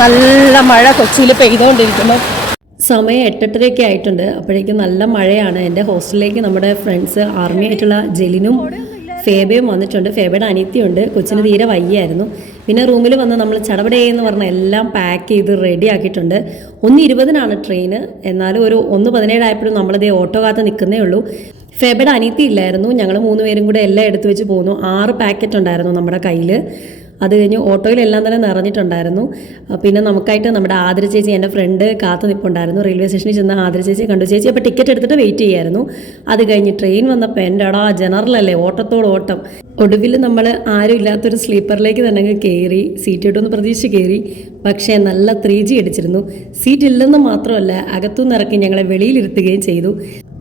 നല്ല മഴ കൊച്ചിയിൽ പെയ്തുകൊണ്ടിരിക്കുന്നു. സമയം 8:30 ആയിട്ടുണ്ട്. അപ്പോഴേക്കും നല്ല മഴയാണ്. എൻ്റെ ഹോസ്റ്റലിലേക്ക് നമ്മുടെ ഫ്രണ്ട്സ് ആർമി ആയിട്ടുള്ള ജെലിനും ഫേബയും വന്നിട്ടുണ്ട്. ഫേബയുടെ അനിയത്തിയുണ്ട്. കൊച്ചിന് തീരെ വയ്യായിരുന്നു. പിന്നെ റൂമിൽ വന്ന് നമ്മൾ ചടപടയെന്ന് പറഞ്ഞ എല്ലാം പാക്ക് ചെയ്ത് റെഡി ആക്കിയിട്ടുണ്ട്. 1:20 ട്രെയിന്. എന്നാലും ഒരു 1:17 ആയപ്പോഴും നമ്മളിതേ ഓട്ടോ കാത്ത് നിൽക്കുന്നേ ഉള്ളൂ. ഫേബയുടെ അനിയത്തി ഇല്ലായിരുന്നു. ഞങ്ങൾ 3 പേരും കൂടെ എല്ലാം എടുത്തു വെച്ച് പോന്നു. 6 പാക്കറ്റ് ഉണ്ടായിരുന്നു നമ്മുടെ കയ്യിൽ. അത് കഴിഞ്ഞ് ഓട്ടോയിലെല്ലാം തന്നെ നിറഞ്ഞിട്ടുണ്ടായിരുന്നു. പിന്നെ നമുക്കായിട്ട് നമ്മുടെ ആതിര ചേച്ചി, എൻ്റെ ഫ്രണ്ട് കാത്തു നിൽപ്പുണ്ടായിരുന്നു. റെയിൽവേ സ്റ്റേഷനിൽ ചെന്ന് ആതിര ചേച്ചി കണ്ടു. ചേച്ചി അപ്പോൾ ടിക്കറ്റ് എടുത്തിട്ട് വെയിറ്റ് ചെയ്യായിരുന്നു. അത് കഴിഞ്ഞ് ട്രെയിൻ വന്നപ്പോൾ എൻ്റെ ജനറലല്ലേ, ഓട്ടത്തോടോട്ടം. ഒടുവിൽ നമ്മൾ ആരും ഇല്ലാത്തൊരു സ്ലീപ്പറിലേക്ക് തന്നെ അങ്ങ് കയറി. സീറ്റ് കിട്ടുമെന്ന് പ്രതീക്ഷിച്ച് കയറി. പക്ഷേ നല്ല 3G അടിച്ചിരുന്നു. സീറ്റ് ഇല്ലെന്ന് മാത്രമല്ല, അകത്തുനിന്ന് ഇറക്കി ഞങ്ങളെ വെളിയിലിരുത്തുകയും ചെയ്തു.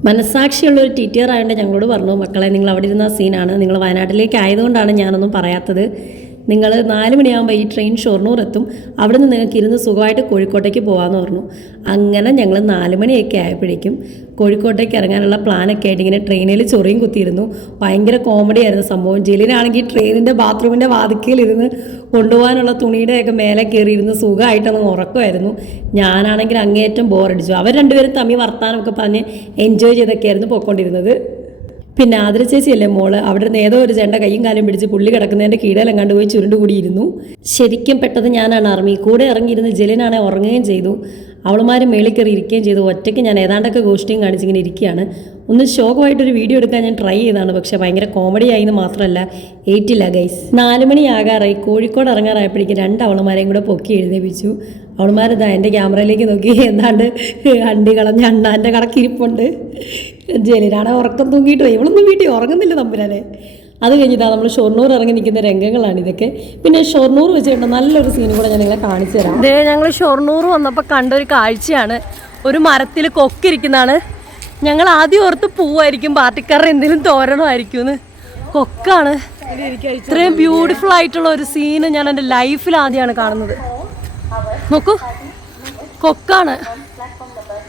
മനസ്സാക്ഷിയുള്ള ഒരു ടീച്ചർ ആയതുകൊണ്ട് ഞങ്ങളോട് പറഞ്ഞു, മക്കളെ നിങ്ങൾ അവിടെ ഇരുന്ന സീനാണ്, നിങ്ങൾ വയനാട്ടിലേക്ക് ആയതുകൊണ്ടാണ് ഞാനൊന്നും പറയാത്തത്. നിങ്ങൾ 4 മണിയാകുമ്പോൾ ഈ ട്രെയിൻ ഷൊർണൂർ എത്തും. അവിടെ നിന്ന് നിങ്ങൾക്ക് ഇരുന്ന് സുഖമായിട്ട് കോഴിക്കോട്ടേക്ക് പോകാമെന്ന് പറഞ്ഞു. അങ്ങനെ ഞങ്ങൾ 4 മണിയൊക്കെ ആയപ്പോഴേക്കും കോഴിക്കോട്ടേക്ക് ഇറങ്ങാനുള്ള പ്ലാനൊക്കെ ആയിട്ട് ഇങ്ങനെ ട്രെയിനിൽ ചൊറിയും കുത്തിയിരുന്നു. ഭയങ്കര കോമഡി ആയിരുന്നു സംഭവം. ജയിലിനാണെങ്കിൽ ട്രെയിനിൻ്റെ ബാത്റൂമിൻ്റെ വാതിക്കയിലിരുന്ന് കൊണ്ടുപോകാനുള്ള തുണിയുടെയൊക്കെ മേലെ കയറിയിരുന്ന് സുഖമായിട്ടൊന്ന് ഉറക്കമായിരുന്നു. ഞാനാണെങ്കിൽ അങ്ങേയറ്റം ബോറടിച്ചു. അവർ രണ്ടുപേരും തമ്മിൽ വർത്താനമൊക്കെ പറഞ്ഞ് എൻജോയ് ചെയ്തൊക്കെയായിരുന്നു പോയിക്കൊണ്ടിരുന്നത്. പിന്നെ ആതിര ചേച്ചിയല്ലേ മോള്, അവിടെ നിന്ന് ഏതോ ഒരു ചെണ്ട കൈയും കാലും പിടിച്ച് പുള്ളി കിടക്കുന്നതിൻ്റെ കീഴെല്ലാം കണ്ടുപോയി ചുരുണ്ടുകൂടിയിരുന്നു. ശരിക്കും പെട്ടത് ഞാനാണ് ആർമി. കൂടെ ഇറങ്ങിയിരുന്ന് ജെലിനാണെ ഉറങ്ങുകയും ചെയ്തു. അവളുമാരും മേളിൽ കയറി ഇരിക്കുകയും ചെയ്തു. ഒറ്റയ്ക്ക് ഞാൻ ഏതാണ്ടൊക്കെ ഗോഷ്ടിയും കാണിച്ചിങ്ങനെ ഇരിക്കുകയാണ്. ഒന്ന് ശോകമായിട്ടൊരു വീഡിയോ എടുക്കാൻ ഞാൻ ട്രൈ ചെയ്തതാണ്. പക്ഷേ ഭയങ്കര കോമഡി ആയിന്ന് മാത്രമല്ല ഏറ്റില്ല ഗൈസ്. 4 മണി ആകാറായി. കോഴിക്കോട് ഇറങ്ങാറായപ്പോഴേക്കും 2 അവളുമാരെയും കൂടെ പൊക്കി എഴുന്നേപ്പിച്ചു. അവളുമാരിതാ എൻ്റെ ക്യാമറയിലേക്ക് നോക്കി എന്താണ്ട് അണ്ടി കളഞ്ഞ അണ്ണാൻ്റെ കണക്കിരിപ്പുണ്ട്. ജയിലിനാണ് ഉറക്കം തൂങ്ങിയിട്ട് പോയി. ഇവളൊന്നും വീട്ടിൽ ഉറങ്ങുന്നില്ല തമ്പുരാനെ. അത് കഴിഞ്ഞിട്ടാ നമ്മൾ ഷൊർണൂർ ഇറങ്ങി നിൽക്കുന്ന രംഗങ്ങളാണ് ഇതൊക്കെ. പിന്നെ ഷൊർണൂർ വെച്ചിട്ട് നല്ലൊരു സീനും കൂടെ ഞാൻ നിങ്ങളെ കാണിച്ചു തരാം. അതേ, ഞങ്ങൾ ഷൊർണൂർ വന്നപ്പോൾ കണ്ടൊരു കാഴ്ചയാണ്. ഒരു മരത്തിൽ കൊക്കിരിക്കുന്നതാണ്. ഞങ്ങൾ ആദ്യം ഓർത്ത് പൂവായിരിക്കും, പാർട്ടിക്കാരുടെ എന്തെങ്കിലും തോരണമായിരിക്കും എന്ന്. കൊക്കാണ്. ഇത്രയും ബ്യൂട്ടിഫുൾ ആയിട്ടുള്ള ഒരു സീന് ഞാൻ എൻ്റെ ലൈഫിൽ ആദ്യമാണ് കാണുന്നത്. നോക്കൂ, കൊക്കാണ്.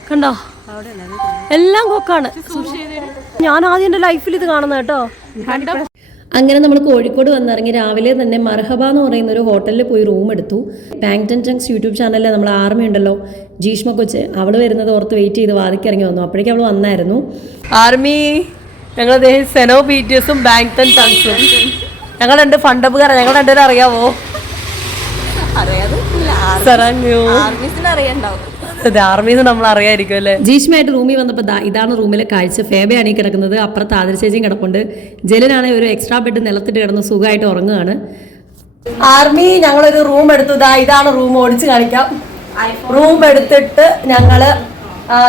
കണ്ടോ, എല്ലാം കൊക്കാണ്. ഞാൻ ആദ്യം എൻ്റെ ലൈഫിൽ ഇത് കാണുന്നത് കേട്ടോ. അങ്ങനെ നമ്മൾ കോഴിക്കോട് വന്നിറങ്ങി രാവിലെ തന്നെ മർഹബ എന്ന് പറയുന്ന ഒരു ഹോട്ടലിൽ പോയി റൂം എടുത്തു. പാങ്ടൺ ജങ്സ് യൂട്യൂബ് ചാനലിൽ നമ്മൾ ആർമി ഉണ്ടല്ലോ, ജീഷ്മ കൊച്ച്, അവൾ വരുന്നത് ഓർത്ത് വെയിറ്റ് ചെയ്ത് വാതിക്കിറങ്ങി വന്നു. അപ്പോഴേക്കും അവൾ വന്നായിരുന്നു. ആർമി ഞങ്ങൾ സെനോ ബീറ്റേഴ്സും പാങ്ടൺ ജങ്സും ഞങ്ങൾ 2 ഫണ്ടപ്പുകാരാണ്. ഞങ്ങൾ 2 പേരും അറിയാവോ? ആർമീസ് നമ്മൾ അറിയായിരിക്കും അല്ലേ. ജീഷ്മയായിട്ട് റൂമിൽ വന്നപ്പോൾ ഇതാണ് റൂമിലെ കാഴ്ച. ഫേബയാണ് ഈ കിടക്കുന്നത്. അപ്പുറത്ത് ആതിര ചേച്ചിയും കിടപ്പുണ്ട്. ജലനാണെങ്കിൽ ഒരു എക്സ്ട്രാ ബെഡ് നിലത്തിട്ട് കിടന്ന് സുഖമായിട്ട് ഉറങ്ങുകയാണ്. ആർമി ഞങ്ങളൊരു റൂം എടുത്തു. ഇതാണ് റൂം. ഓടിച്ച് കാണിക്കാം. റൂം എടുത്തിട്ട് ഞങ്ങള്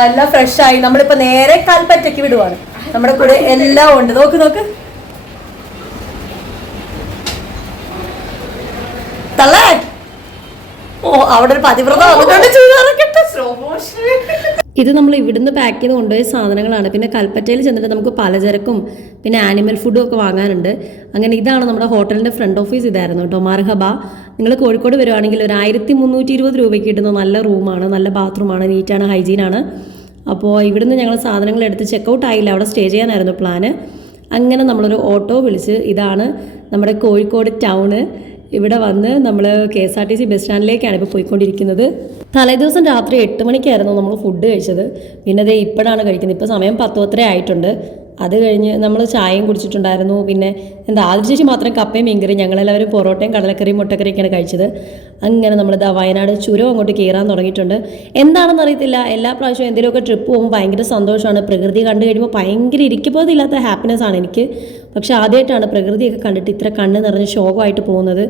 എല്ലാം ഫ്രഷ് ആയി. നമ്മളിപ്പോ നേരെ കൽപ്പറ്റയ്ക്ക് വിടുവാണ്. നമ്മുടെ കൂടെ എല്ലാം ഉണ്ട്. നോക്ക് നോക്ക് തള്ളേ. അവിടെ ഒരു പതിവ്രത. ഇത് നമ്മൾ ഇവിടുന്ന് പാക്ക് ചെയ്ത് കൊണ്ടുപോയ സാധനങ്ങളാണ്. പിന്നെ കൽപ്പറ്റയിൽ ചെന്നിട്ട് നമുക്ക് പലചരക്കും പിന്നെ ആനിമൽ ഫുഡും ഒക്കെ വാങ്ങാനുണ്ട്. അങ്ങനെ ഇതാണ് നമ്മുടെ ഹോട്ടലിൻ്റെ ഫ്രണ്ട് ഓഫീസ്. ഇതായിരുന്നു കേട്ടോ മർഹബ. നിങ്ങൾ കോഴിക്കോട് വരുവാണെങ്കിൽ ഒരു 1320 രൂപയ്ക്ക് കിട്ടുന്ന നല്ല റൂമാണ്, നല്ല ബാത്റൂമാണ്, നീറ്റാണ്, ഹൈജീനാണ്. അപ്പോൾ ഇവിടുന്ന് ഞങ്ങൾ സാധനങ്ങൾ എടുത്ത് ചെക്കൗട്ട് ആയില്ല, അവിടെ സ്റ്റേ ചെയ്യാനായിരുന്നു പ്ലാന്. അങ്ങനെ നമ്മളൊരു ഓട്ടോ വിളിച്ച് ഇതാണ് നമ്മുടെ കോഴിക്കോട് ടൗണ്. ഇവിടെ വന്ന് നമ്മൾ KSRTC ബസ് സ്റ്റാൻഡിലേക്കാണ് ഇപ്പോൾ പോയിക്കൊണ്ടിരിക്കുന്നത്. തലേദിവസം രാത്രി 8 മണിക്കായിരുന്നു നമ്മൾ ഫുഡ് കഴിച്ചത്. പിന്നെ അതേ ഇപ്പോഴാണ് കഴിക്കുന്നത്. ഇപ്പോൾ സമയം 10:30 ആയിട്ടുണ്ട്. അത് കഴിഞ്ഞ് നമ്മൾ ചായയും കുടിച്ചിട്ടുണ്ടായിരുന്നു. പിന്നെ ആദ്യ ശേഷി മാത്രം കപ്പയും മീൻകറി, ഞങ്ങളെല്ലാവരും പൊറോട്ടയും കടലക്കറിയും മുട്ടക്കറിയൊക്കെയാണ് കഴിച്ചത്. അങ്ങനെ നമ്മളിതാ വയനാട് ചുരം അങ്ങോട്ട് കയറാൻ തുടങ്ങിയിട്ടുണ്ട്. എന്താണെന്ന് അറിയത്തില്ല, എല്ലാ പ്രാവശ്യവും എന്തെങ്കിലുമൊക്കെ ട്രിപ്പ് പോകുമ്പോൾ ഭയങ്കര സന്തോഷമാണ്. പ്രകൃതി കണ്ടു കഴിയുമ്പോൾ ഭയങ്കര ഇരിക്കുമ്പോഴത്തില്ലാത്ത ഹാപ്പിനെസ് ആണ് എനിക്ക്. പക്ഷേ ആദ്യമായിട്ടാണ് പ്രകൃതിയൊക്കെ കണ്ടിട്ട് ഇത്ര കണ്ണ് നിറഞ്ഞ് ശോകമായിട്ട് പോകുന്നത്.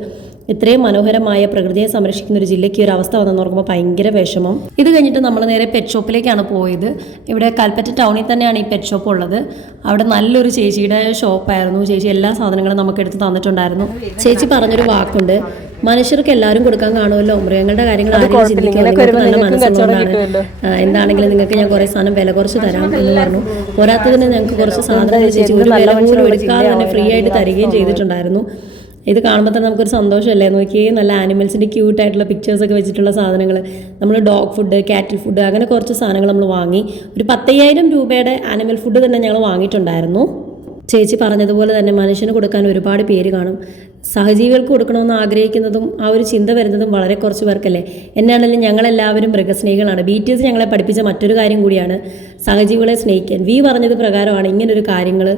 ഇത്രയും മനോഹരമായ പ്രകൃതിയെ സംരക്ഷിക്കുന്ന ഒരു ജില്ലയ്ക്ക് ഒരു അവസ്ഥ വന്നെന്ന് ഓർക്കുമ്പോൾ ഭയങ്കര വിഷമം. ഇത് കഴിഞ്ഞിട്ട് നമ്മൾ നേരെ പെറ്റ് ഷോപ്പിലേക്കാണ് പോയത്. ഇവിടെ കൽപ്പറ്റ ടൗണിൽ തന്നെയാണ് ഈ പെറ്റ് ഷോപ്പ് ഉള്ളത്. അവിടെ നല്ലൊരു ചേച്ചിയുടെ ഷോപ്പായിരുന്നു. ചേച്ചി എല്ലാ സാധനങ്ങളും നമുക്ക് എടുത്ത് തന്നിട്ടുണ്ടായിരുന്നു. ചേച്ചി പറഞ്ഞൊരു വാക്കുണ്ട്, മനുഷ്യർക്ക് എല്ലാവരും കൊടുക്കാൻ കാണുമല്ലോ, മൃഗങ്ങളുടെ കാര്യങ്ങൾ ആരും ചിന്തിക്കുമല്ലോ, നല്ല മനസ്സുള്ളതാണ്, എന്താണെങ്കിലും നിങ്ങൾക്ക് ഞാൻ കുറേ സാധനം വില കുറച്ച് തരാം എന്ന് പറഞ്ഞു. പോരാത്തതിന് ഞങ്ങൾക്ക് കുറച്ച് സാധനങ്ങൾ ചേച്ചി ഒരു വില പോലും എടുക്കാതെ തന്നെ ഫ്രീ ആയിട്ട് തരികയും ചെയ്തിട്ടുണ്ടായിരുന്നു. ഇത് കാണുമ്പോൾ തന്നെ നമുക്കൊരു സന്തോഷമല്ലേ. നോക്കിയേ, നല്ല ആനിമൽസിൻ്റെ ക്യൂട്ടായിട്ടുള്ള പിക്ചേഴ്സൊക്കെ വെച്ചിട്ടുള്ള സാധനങ്ങൾ. നമ്മൾ ഡോഗ് ഫുഡ്, കാറ്റിൽ ഫുഡ്, അങ്ങനെ കുറച്ച് സാധനങ്ങൾ നമ്മൾ വാങ്ങി. ഒരു 10,000 രൂപയുടെ ആനിമൽ ഫുഡ് തന്നെ ഞങ്ങൾ വാങ്ങിയിട്ടുണ്ടായിരുന്നു. ചേച്ചി പറഞ്ഞതുപോലെ തന്നെ മനുഷ്യന് കൊടുക്കാൻ ഒരുപാട് പേര് കാണും. സഹജീവികൾക്ക് കൊടുക്കണമെന്ന് ആഗ്രഹിക്കുന്നതും ആ ഒരു ചിന്ത വരുന്നതും വളരെ കുറച്ച് പേർക്കല്ലേ. എന്നാണെങ്കിലും ഞങ്ങളെല്ലാവരും മൃഗസ്നേഹികളാണ്. BTS ഞങ്ങളെ പഠിപ്പിച്ച മറ്റൊരു കാര്യം കൂടിയാണ് സഹജീവികളെ സ്നേഹിക്കാൻ. പറഞ്ഞത് പ്രകാരമാണ് ഇങ്ങനൊരു കാര്യങ്ങൾ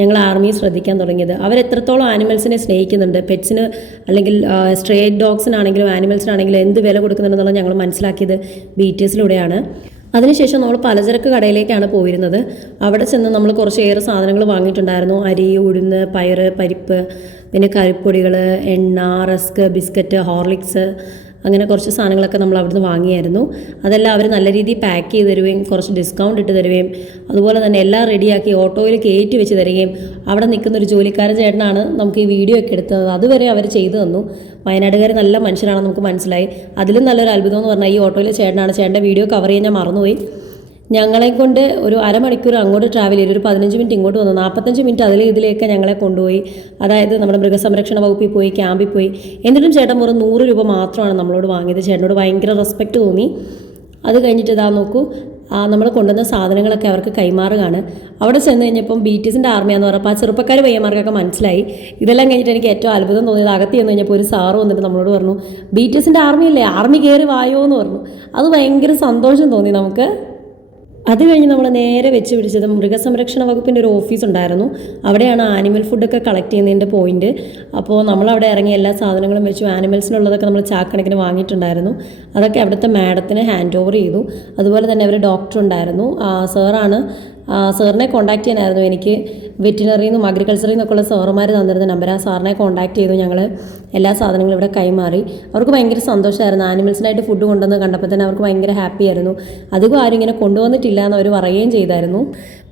ഞങ്ങൾ ആർമിയിൽ ശ്രദ്ധിക്കാൻ തുടങ്ങിയത്. അവരെത്രത്തോളം ആനിമൽസിനെ സ്നേഹിക്കുന്നുണ്ട്, പെറ്റ്സിന് അല്ലെങ്കിൽ സ്ട്രേ ഡോഗ്സിനാണെങ്കിലും ആനിമൽസിനാണെങ്കിലും എന്ത് വില കൊടുക്കുന്നുണ്ടെന്നുള്ളത് ഞങ്ങൾ മനസ്സിലാക്കിയത് BTSലൂടെയാണ്. അതിനുശേഷം നമ്മൾ പലചരക്ക് കടയിലേക്കാണ് പോയിരുന്നത്. അവിടെ ചെന്ന് നമ്മൾ കുറച്ചേറെ സാധനങ്ങൾ വാങ്ങിയിട്ടുണ്ടായിരുന്നു. അരി, ഉഴുന്ന്, പയറ്, പരിപ്പ്, പിന്നെ കറിപ്പൊടികൾ, എണ്ണ, റസ്ക്, ബിസ്ക്കറ്റ്, ഹോർലിക്സ്, അങ്ങനെ കുറച്ച് സാധനങ്ങളൊക്കെ നമ്മൾ അവിടുന്ന് വാങ്ങിയായിരുന്നു. അതെല്ലാം അവർ നല്ല രീതിയിൽ പാക്ക് ചെയ്ത് തരുകയും കുറച്ച് ഡിസ്കൗണ്ട് ഇട്ട് തരുകയും അതുപോലെ തന്നെ എല്ലാം റെഡിയാക്കി ഓട്ടോയിൽ കയറ്റി വെച്ച് തരികയും അവിടെ നിൽക്കുന്ന ഒരു ജോലിക്കാരൻ ചേട്ടനാണ് നമുക്ക് ഈ വീഡിയോ ഒക്കെ എടുത്തത്. അതുവരെ അവർ ചെയ്തു തന്നു. വയനാട്ടുകാർ നല്ല മനുഷ്യരാണെന്ന് നമുക്ക് മനസ്സിലായി. അതിലും നല്ലൊരു അത്ഭുതം എന്ന് പറഞ്ഞാൽ ഈ ഓട്ടോയിലെ ചേട്ടനാണ്. ചേട്ടൻ്റെ വീഡിയോ കവർ ചെയ്യാൻ ഞാൻ മറന്നുപോയി. ഞങ്ങളെ കൊണ്ട് ഒരു അരമണിക്കൂർ അങ്ങോട്ട് ട്രാവൽ ചെയ്തു, ഒരു 15 മിനിറ്റ് ഇങ്ങോട്ട് വന്നു, 45 മിനിറ്റ് ഇതിലേക്ക് ഞങ്ങളെ കൊണ്ടുപോയി. അതായത് നമ്മുടെ മൃഗസംരക്ഷണ വകുപ്പിൽ പോയി, ക്യാമ്പിൽ പോയി. എന്നിട്ടും ചേട്ടൻ വെറും 100 രൂപ മാത്രമാണ് നമ്മളോട് വാങ്ങിയത്. ചേട്ടനോട് ഭയങ്കര റെസ്പെക്റ്റ് തോന്നി. അത് കഴിഞ്ഞിട്ട് ഇതാ നോക്കൂ, നമ്മൾ കൊണ്ടുവന്ന സാധനങ്ങളൊക്കെ അവർക്ക് കൈമാറുകയാണ്. അവിടെ ചെന്ന് കഴിഞ്ഞപ്പം BTSൻ്റെ ആർമിയാന്ന് പറഞ്ഞപ്പോൾ ആ ചെറുപ്പക്കാർ പയ്യന്മാർക്കൊക്കെ മനസ്സിലായി. ഇതെല്ലാം കഴിഞ്ഞിട്ട് എനിക്ക് ഏറ്റവും അത്ഭുതം തോന്നിയത് അകത്ത് ചെന്ന് കഴിഞ്ഞപ്പോൾ ഒരു സാറ് വന്നിട്ട് നമ്മളോട് പറഞ്ഞു, BTSൻ്റെ ആർമിയല്ലേ, ആർമി കയറി വായോ എന്ന് പറഞ്ഞു. അത് ഭയങ്കര സന്തോഷം തോന്നി നമുക്ക്. അത് കഴിഞ്ഞ് നമ്മൾ നേരെ വെച്ച് പിടിച്ചത് മൃഗസംരക്ഷണ വകുപ്പിൻ്റെ ഒരു ഓഫീസ് ഉണ്ടായിരുന്നു. അവിടെയാണ് ആനിമൽ ഫുഡൊക്കെ കളക്ട് ചെയ്യുന്നതിൻ്റെ പോയിന്റ്. അപ്പോൾ നമ്മളവിടെ ഇറങ്ങി എല്ലാ സാധനങ്ങളും വെച്ചു. ആനിമൽസിനുള്ളതൊക്കെ നമ്മൾ ചാക്കണക്കിന് വാങ്ങിയിട്ടുണ്ടായിരുന്നു. അതൊക്കെ അവിടുത്തെ മാഡത്തിന് ഹാൻഡ് ഓവർ ചെയ്തു. അതുപോലെ തന്നെ അവർ ഡോക്ടർ ഉണ്ടായിരുന്നു, സാറാണ്. സാറിനെ കോൺടാക്ട് ചെയ്യാനായിരുന്നു എനിക്ക്. വെറ്റിനറിയിൽ നിന്നും അഗ്രികൾച്ചറിൽ നിന്നൊക്കെയുള്ള സാറുമാർ തന്നിരുന്ന നമ്പർ. ആ സാറിനെ കോൺടാക്ട് ചെയ്തു. ഞങ്ങൾ എല്ലാ സാധനങ്ങളും ഇവിടെ കൈമാറി. അവർക്ക് ഭയങ്കര സന്തോഷമായിരുന്നു. ആനിമൽസിനായിട്ട് ഫുഡ് കൊണ്ടുവന്ന് കണ്ടപ്പോൾ തന്നെ അവർക്ക് ഭയങ്കര ഹാപ്പി ആയിരുന്നു. അധികം ആരും ഇങ്ങനെ കൊണ്ടുവന്നിട്ടില്ല എന്ന് അവർ പറയുകയും ചെയ്തായിരുന്നു.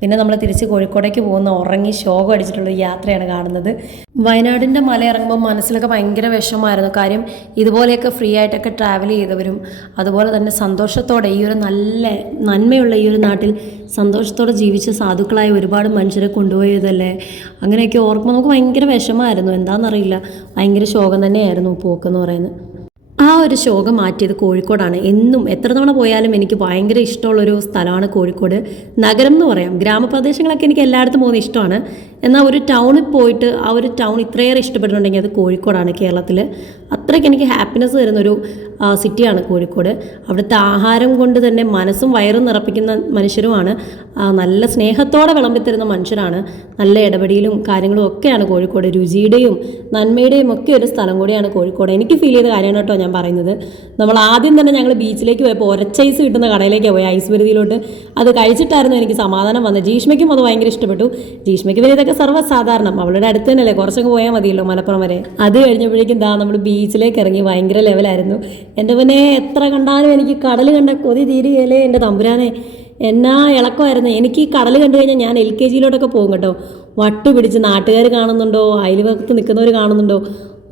പിന്നെ നമ്മൾ തിരിച്ച് കോഴിക്കോടേക്ക് പോകുന്ന ഉറങ്ങി ശോകം അടിച്ചിട്ടുള്ള യാത്രയാണ് കാണുന്നത്. വയനാടിൻ്റെ മല ഇറങ്ങുമ്പോൾ മനസ്സിലൊക്കെ ഭയങ്കര വിഷമമായിരുന്നു. കാര്യം ഇതുപോലെയൊക്കെ ഫ്രീ ആയിട്ടൊക്കെ ട്രാവൽ ചെയ്തവരും അതുപോലെ തന്നെ സന്തോഷത്തോടെ ഈ ഒരു നല്ല നന്മയുള്ള ഈ ഒരു നാട്ടിൽ സന്തോഷത്തോടെ ജീവിച്ച സാധുക്കളായ ഒരുപാട് മനുഷ്യരെ കൊണ്ടുപോയതല്ലേ. അങ്ങനെയൊക്കെ ഓർക്കുമ്പോൾ നമുക്ക് ഭയങ്കര വിഷമമായിരുന്നു. എന്താണെന്നറിയില്ല, ഭയങ്കര ശോകം തന്നെയായിരുന്നു പോക്കെന്ന് പറയുന്നത്. ആ ഒരു ശോകം മാറ്റിയത് കോഴിക്കോടാണ്. എന്നും എത്ര തവണ പോയാലും എനിക്ക് ഭയങ്കര ഇഷ്ടമുള്ളൊരു സ്ഥലമാണ് കോഴിക്കോട്. നഗരം എന്ന് പറയാം. ഗ്രാമപ്രദേശങ്ങളൊക്കെ എനിക്ക് എല്ലായിടത്തും പോകുന്ന ഇഷ്ടമാണ്. എന്നാൽ ഒരു ടൗണിൽ പോയിട്ട് ആ ഒരു ടൗൺ ഇത്രയേറെ ഇഷ്ടപ്പെട്ടിട്ടുണ്ടെങ്കിൽ അത് കോഴിക്കോടാണ്. കേരളത്തിൽ അത്രയ്ക്ക് എനിക്ക് ഹാപ്പിനെസ് തരുന്നൊരു സിറ്റിയാണ് കോഴിക്കോട്. അവിടുത്തെ ആഹാരം കൊണ്ട് തന്നെ മനസ്സും വയറും നിറപ്പിക്കുന്ന മനുഷ്യരുമാണ്. നല്ല സ്നേഹത്തോടെ വിളമ്പിത്തരുന്ന മനുഷ്യരാണ്. നല്ല ഇടപെടലും കാര്യങ്ങളും ഒക്കെയാണ് കോഴിക്കോട്. രുചിയുടെയും നന്മയുടെയും ഒക്കെ ഒരു സ്ഥലം കൂടിയാണ് കോഴിക്കോട്. എനിക്ക് ഫീൽ ചെയ്ത കാര്യമാണ് കേട്ടോ ഞാൻ പറയുന്നത്. നമ്മൾ ആദ്യം തന്നെ ഞങ്ങൾ ബീച്ചിലേക്ക് പോയപ്പോൾ ഒരച്ചൈസ് കിട്ടുന്ന കടയിലേക്കാണ് പോയി, ഐസ് വരുതിയിലോട്ട്. അത് കഴിച്ചിട്ടായിരുന്നു എനിക്ക് സമാധാനം വന്നത്. ജീഷ്മയ്ക്കും അത് ഭയങ്കര ഇഷ്ടപ്പെട്ടു. ജീഷ്മയ്ക്ക് പിന്നെ ഇതൊക്കെ സർവ്വസാധാരണം. അവളുടെ അടുത്ത് തന്നെയല്ലേ, കുറച്ചൊക്കെ പോയാൽ മതിയല്ലോ മലപ്പുറം വരെ. അത് കഴിഞ്ഞപ്പോഴേക്കും നമ്മൾ ബീച്ചിലേക്ക് ഇറങ്ങി. ഭയങ്കര ലെവലായിരുന്നു. എൻ്റെ പിന്നെ എത്ര കണ്ടാലും എനിക്ക് കടൽ കണ്ട കൊതി തീരുകയല്ലേ എൻ്റെ തമ്പുരാനെ. എന്നാ ഇളക്കമായിരുന്നു. എനിക്ക് ഈ കടൽ കണ്ടു കഴിഞ്ഞാൽ ഞാൻ LKGയിലോട്ടൊക്കെ പോകും കേട്ടോ. വട്ടുപിടിച്ച് നാട്ടുകാർ കാണുന്നുണ്ടോ, അയൽവക്കത്ത് നിൽക്കുന്നവർ കാണുന്നുണ്ടോ,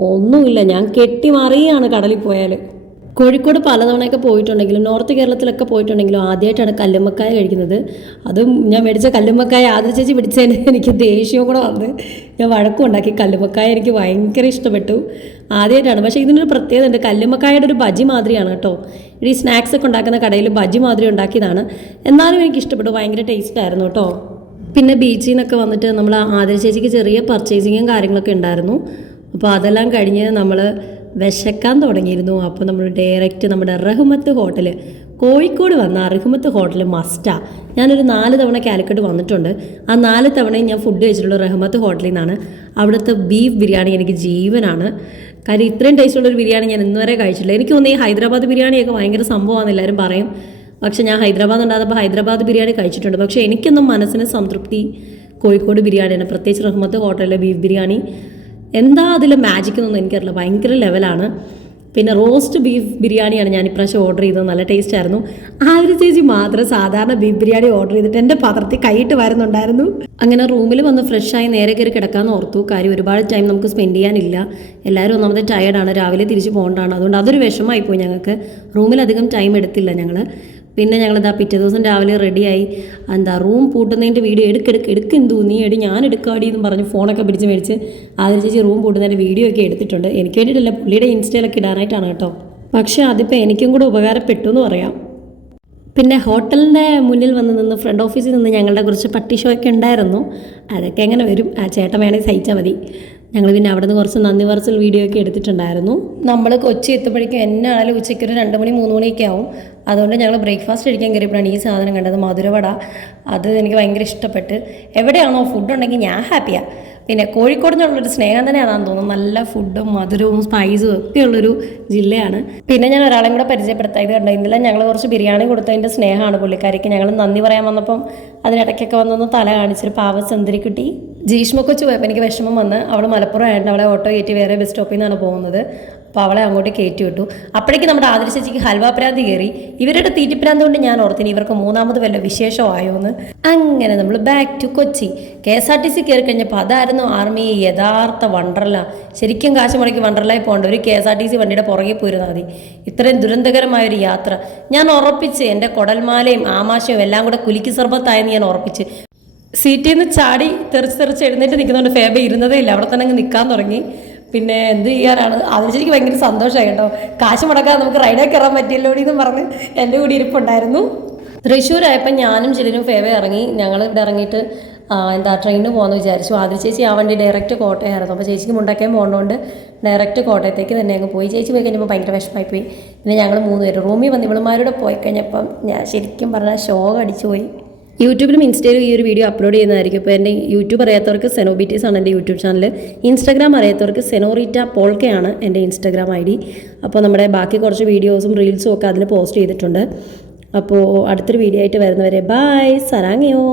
ഒന്നുമില്ല. ഞാൻ കെട്ടിമറിയാണ് കടലിൽ പോയാൽ. കോഴിക്കോട് പലതവണയൊക്കെ പോയിട്ടുണ്ടെങ്കിലും നോർത്ത് കേരളത്തിലൊക്കെ പോയിട്ടുണ്ടെങ്കിലും ആദ്യമായിട്ടാണ് കല്ലുമ്മക്കായ കഴിക്കുന്നത്. അതും ഞാൻ മേടിച്ച കല്ലുമ്മക്കായ ആദ്യ ചേച്ചി പിടിച്ചതിന് എനിക്ക് ദേഷ്യവും കൂടെ വന്ന് ഞാൻ വഴക്കും ഉണ്ടാക്കി. കല്ലുമ്മക്കായ എനിക്ക് ഭയങ്കര ഇഷ്ടപ്പെട്ടു. ആദ്യമായിട്ടാണ്. പക്ഷേ ഇതിനൊരു പ്രത്യേകത ഉണ്ട്. കല്ലുമ്മക്കായുടെ ഒരു ബജി മാതിരിയാണ് കേട്ടോ. ഈ സ്നാക്സ് ഒക്കെ ഉണ്ടാക്കുന്ന കടയിൽ ബജി മാതിരി ഉണ്ടാക്കിയതാണ്. എന്നാലും എനിക്ക് ഇഷ്ടപ്പെട്ടു. ഭയങ്കര ടേസ്റ്റ് ആയിരുന്നു കേട്ടോ. പിന്നെ ബീച്ചിൽ നിന്നൊക്കെ വന്നിട്ട് നമ്മൾ ആദ്യ ചേച്ചിക്ക് ചെറിയ പർച്ചേസിങ്ങും കാര്യങ്ങളൊക്കെ ഉണ്ടായിരുന്നു. അപ്പോൾ അതെല്ലാം കഴിഞ്ഞ് നമ്മൾ വിശക്കാൻ തുടങ്ങിയിരുന്നു. അപ്പോൾ നമ്മൾ ഡയറക്റ്റ് നമ്മുടെ റഹ്മത്ത് ഹോട്ടൽ, കോഴിക്കോട് വന്ന റഹ്മത്ത് ഹോട്ടൽ മസ്റ്റാണ്. ഞാനൊരു 4 തവണ കാലിക്കട്ട് വന്നിട്ടുണ്ട്. ആ 4 തവണയും ഞാൻ ഫുഡ് കഴിച്ചിട്ടുള്ള റഹ്മത്ത് ഹോട്ടലിൽ നിന്നാണ്. അവിടുത്തെ ബീഫ് ബിരിയാണി എനിക്ക് ജീവനാണ്. കാര്യം ഇത്രയും ടേസ്റ്റുള്ളൊരു ബിരിയാണി ഞാൻ ഇന്നുവരെ കഴിച്ചിട്ടില്ല. എനിക്ക് തോന്നുന്നു ഈ ഹൈദരാബാദ് ബിരിയാണിയൊക്കെ ഭയങ്കര സംഭവമാണെന്ന് എല്ലാവരും പറയും. പക്ഷേ ഞാൻ ഹൈദരാബാദ് ഉണ്ടാകുമ്പോൾ ഹൈദരാബാദ് ബിരിയാണി കഴിച്ചിട്ടുണ്ട്. പക്ഷേ എനിക്കൊന്നും മനസ്സിന് സംതൃപ്തി കോഴിക്കോട് ബിരിയാണിയാണ്. പ്രത്യേകിച്ച് റഹ്മത്ത് ഹോട്ടലിലെ ബീഫ് ബിരിയാണി എന്താ അതിൽ മാജിക് എന്നൊന്നും എനിക്കറിയില്ല. ഭയങ്കര ലെവലാണ്. പിന്നെ റോസ്റ്റ് ബീഫ് ബിരിയാണിയാണ് ഞാൻ ഇപ്രാവശ്യം ഓർഡർ ചെയ്തത്. നല്ല ടേസ്റ്റ് ആയിരുന്നു. ആ ഒരു ചേച്ചി മാത്രം സാധാരണ ബീഫ് ബിരിയാണി ഓർഡർ ചെയ്തിട്ട് എൻ്റെ പാത്രത്തിൽ കൈയിട്ട് വരുന്നുണ്ടായിരുന്നു. അങ്ങനെ റൂമിൽ വന്ന് ഫ്രഷായി നേരെ കയറി കിടക്കാമെന്ന് ഓർത്തു. കാര്യം ഒരുപാട് ടൈം നമുക്ക് സ്പെൻഡ് ചെയ്യാനില്ല. എല്ലാവരും ഒന്നാമത് ടയേർഡാണ്, രാവിലെ തിരിച്ച് പോകേണ്ടതാണ്. അതുകൊണ്ട് അതൊരു വിഷമമായിപ്പോയി ഞങ്ങൾക്ക്. റൂമിലധികം ടൈം എടുത്തില്ല ഞങ്ങൾ. പിന്നെ ഞങ്ങളിതാ പിറ്റേ ദിവസം രാവിലെ റെഡിയായി. റൂം പൂട്ടുന്നതിൻ്റെ വീഡിയോ എടുക്കെന്തു നീ ഞാൻ എടുക്കാടി എന്നും പറഞ്ഞ് ഫോണൊക്കെ പിടിച്ച് മേടിച്ച് ആദ്യം ചേച്ചി റൂം പൂട്ടുന്നതിൻ്റെ വീഡിയോ ഒക്കെ എടുത്തിട്ടുണ്ട്. എനിക്ക് വേണ്ടിയിട്ടല്ല, പുള്ളിയുടെ ഇൻസ്റ്റയിലൊക്കെ ഇടാനായിട്ടാണ് കേട്ടോ. പക്ഷേ അതിപ്പോൾ എനിക്കും കൂടെ ഉപകാരപ്പെട്ടു എന്ന് പറയാം. പിന്നെ ഹോട്ടലിൻ്റെ മുന്നിൽ വന്ന് നിന്ന് ഫ്രണ്ട് ഓഫീസിൽ നിന്ന് ഞങ്ങളുടെ കുറച്ച് പട്ടി ഷോ ഒക്കെ ഉണ്ടായിരുന്നു. അതൊക്കെ എങ്ങനെ വരും, ആ ചേട്ടൻ വേണമെങ്കിൽ സഹിച്ചാൽ മതി. ഞങ്ങൾ പിന്നെ അവിടെ നിന്ന് കുറച്ച് നന്ദി പറച്ചിൽ വീഡിയോ ഒക്കെ എടുത്തിട്ടുണ്ടായിരുന്നു. നമ്മൾ കൊച്ചി എത്തുമ്പോഴേക്കും എന്നാണെങ്കിലും ഉച്ചയ്ക്ക് ഒരു 2 മണി 3 മണിയൊക്കെ ആവും. അതുകൊണ്ട് ഞങ്ങൾ ബ്രേക്ക്ഫാസ്റ്റ് കഴിക്കാൻ കയറിയപ്പോഴാണ് ഈ സാധനം കണ്ടത്, മധുരവട. അത് എനിക്ക് ഭയങ്കര ഇഷ്ടപ്പെട്ട്. എവിടെയാണോ ഫുഡ് ഉണ്ടെങ്കിൽ ഞാൻ ഹാപ്പിയാണ്. പിന്നെ കോഴിക്കോടിനുള്ളൊരു സ്നേഹം തന്നെയാണെന്ന് തോന്നുന്നു. നല്ല ഫുഡും മധുരവും സ്പൈസും ഒക്കെ ഉള്ളൊരു ജില്ലയാണ്. പിന്നെ ഞാൻ ഒരാളെയും കൂടെ പരിചയപ്പെടുത്താം. ഇത് കണ്ടോ, ഇന്നലെ ഞങ്ങൾ കുറച്ച് ബിരിയാണി കൊടുത്തതിൻ്റെ സ്നേഹമാണ് പുള്ളിക്കാരിക്ക്. ഞങ്ങൾ നന്ദി പറയാൻ വന്നപ്പം അതിനിടയ്ക്കൊക്കെ വന്നൊന്ന് തല കാണിച്ചൊരു പാവ സുന്ദരിക്കുട്ടി. ജീഷ്മ കൊച്ചു പോയപ്പോൾ എനിക്ക് വിഷമം വന്ന്, അവൾ മലപ്പുറം ആയതുകൊണ്ട് അവളെ ഓട്ടോ കയറ്റി വേറെ ബസ് സ്റ്റോപ്പിൽ നിന്നാണ് പോകുന്നത്. അപ്പോൾ അവളെ അങ്ങോട്ട് കയറ്റി വിട്ടു. അപ്പോഴേക്ക് നമ്മുടെ ആതിര ചേച്ചിക്ക് ഹൽവ പ്രാന്തി കയറി. ഇവരുടെ തീറ്റിപ്രാന്ത് കൊണ്ട് ഞാൻ ഓർത്തിന് ഇവർക്ക് 3ാമത് വല്ല വിശേഷമായോ എന്ന്. അങ്ങനെ നമ്മൾ ബാക്ക് ടു കൊച്ചി. KSRTC കയറി കഴിഞ്ഞപ്പോൾ അതായിരുന്നു ആർമി യഥാർത്ഥ വണ്ടർല. ശരിക്കും കാശ് മുടക്കി വണ്ടർലായി പോകേണ്ട ഒരു KSRTC വണ്ടിയുടെ പുറകെ പോയിരുന്നാൽ മതി. ഇത്രയും ദുരന്തകരമായൊരു യാത്ര ഞാൻ ഉറപ്പിച്ച്, എൻ്റെ കുടൽമാലയും ആമാശയും എല്ലാം കൂടെ കുലുക്കി സർബത്തായെന്ന് ഞാൻ ഉറപ്പിച്ച്. സീറ്റിൽ നിന്ന് ചാടി തെറിച്ച് എഴുന്നേറ്റ് നിൽക്കുന്നതുകൊണ്ട് ഫേബ ഇരുന്നതേ ഇല്ല, അവിടെ തന്നെ അങ്ങ് നിൽക്കാൻ തുടങ്ങി. പിന്നെ എന്ത് ചെയ്യാനാണ്, അതിന് ശരിക്കും ഭയങ്കര സന്തോഷമായി കേട്ടോ. കാശ് മുടക്കാതെ നമുക്ക് റൈഡേ കയറാൻ പറ്റിയല്ലോ എന്ന് പറഞ്ഞ് എൻ്റെ കൂടി ഇരിപ്പുണ്ടായിരുന്നു. തൃശ്ശൂരായപ്പോൾ ഞാനും ജെലിനും ഫേബ ഇറങ്ങി. ഞങ്ങൾ ഇവിടെ ഇറങ്ങിയിട്ട് ട്രെയിനിന് പോകുമെന്ന് വിചാരിച്ചു. ആതിര ചേച്ചി ആ വണ്ടി ഡയറക്റ്റ് കോട്ടയമായിരുന്നു. അപ്പോൾ ചേച്ചിക്ക് മുണ്ടക്കയം പോകുന്നതുകൊണ്ട് ഡയറക്റ്റ് കോട്ടയത്തേക്ക് തന്നെ അങ്ങ് പോയി. ചേച്ചി പോയി കഴിഞ്ഞപ്പോൾ ഭയങ്കര വിഷമമായിപ്പോയി. പിന്നെ ഞങ്ങൾ 3 പേര് റൂമിൽ വന്ന് ഇവളുമാരുടെ പോയി കഴിഞ്ഞപ്പം ഞാൻ ശരിക്കും പറഞ്ഞാൽ ഷോക്ക് അടിച്ചു പോയി. യൂട്യൂബിലും ഇൻസ്റ്റയിലും ഈ ഒരു വീഡിയോ അപ്ലോഡ് ചെയ്യുന്നതായിരിക്കും. ഇപ്പോൾ എൻ്റെ യൂട്യൂബ് അറിയാത്തവർക്ക് സെനോബിറ്റീസ് ആണ് എൻ്റെ യൂട്യൂബ് ചാനൽ. ഇൻസ്റ്റാഗ്രാം അറിയാത്തവർക്ക് സെനോറിറ്റ പോൾക്കയാണ് എൻ്റെ ഇൻസ്റ്റാഗ്രാം ID. അപ്പോൾ നമ്മുടെ ബാക്കി കുറച്ച് വീഡിയോസും റീൽസും ഒക്കെ അതിൽ പോസ്റ്റ് ചെയ്തിട്ടുണ്ട്. അപ്പോൾ അടുത്തൊരു വീഡിയോ ആയിട്ട് വരുന്നവരെ ബൈ, സരാങ്ങയോ.